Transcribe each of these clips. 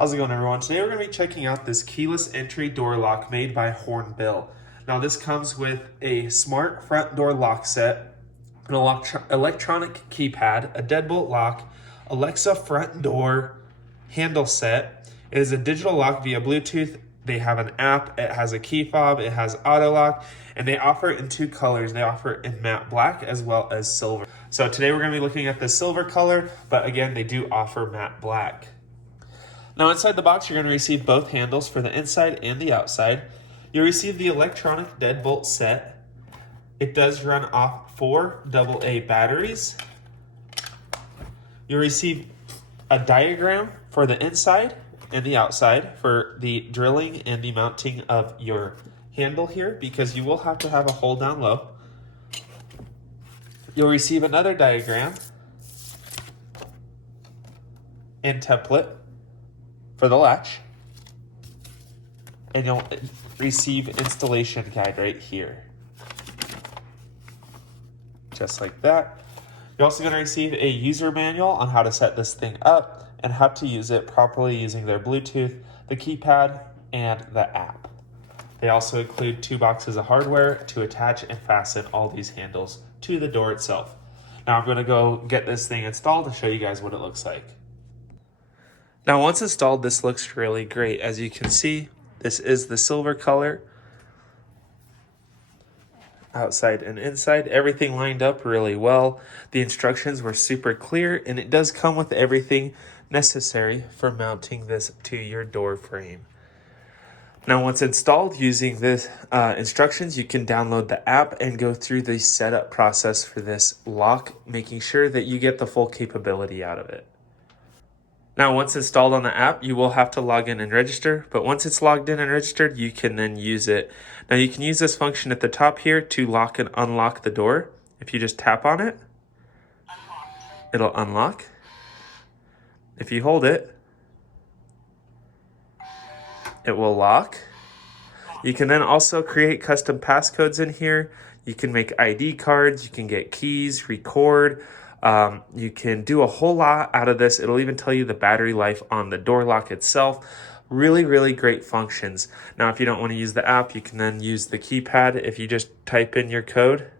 How's it going, everyone? Today we're going to be checking out this keyless entry door lock made by Hornbill. Now this comes with a smart front door lock set, an electronic keypad, a deadbolt lock, Alexa front door handle set. It is a digital lock via Bluetooth. They have an app, it has a key fob, it has auto lock, and they offer it in two colors. They offer it in matte black as well as silver. So today we're going to be looking at the silver color, but again, they do offer matte black. Now inside the box, you're going to receive both handles for the inside and the outside. You'll receive the electronic deadbolt set. It does run off 4 AA batteries. You'll receive a diagram for the inside and the outside for the drilling and the mounting of your handle here, because you will have to have a hold down low. You'll receive another diagram and template for the latch, and you'll receive installation guide right here, just like that. You're also going to receive a user manual on how to set this thing up and how to use it properly using their Bluetooth, the keypad, and the app. They also include 2 boxes of hardware to attach and fasten all these handles to the door itself. Now I'm going to go get this thing installed to show you guys what it looks like. Now once installed, this looks really great. As you can see, this is the silver color. Outside and inside, everything lined up really well. The instructions were super clear, and it does come with everything necessary for mounting this to your door frame. Now once installed, using the instructions, you can download the app and go through the setup process for this lock, making sure that you get the full capability out of it. Now, once installed on the app, you will have to log in and register, but once it's logged in and registered, you can then use it. Now, you can use this function at the top here to lock and unlock the door. If you just tap on it, it'll unlock. If you hold it, it will lock. You can then also create custom passcodes in here. You can make ID cards, you can get keys, record. You can do a whole lot out of this. It'll even tell you the battery life on the door lock itself. Really, really great functions. Now, if you don't want to use the app, you can then use the keypad. If you just type in your code,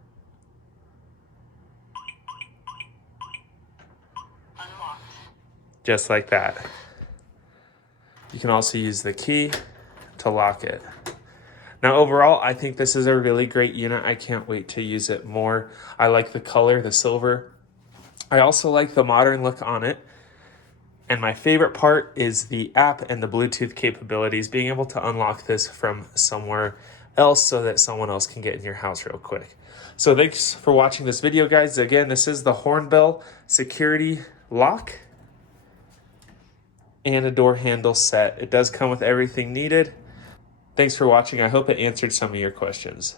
just like that. You can also use the key to lock it. Now, overall, I think this is a really great unit. I can't wait to use it more. I like the color, the silver. I also like the modern look on it. And my favorite part is the app and the Bluetooth capabilities, being able to unlock this from somewhere else so that someone else can get in your house real quick. So thanks for watching this video, guys. Again, this is the Hornbill security lock and a door handle set. It does come with everything needed. Thanks for watching. I hope it answered some of your questions.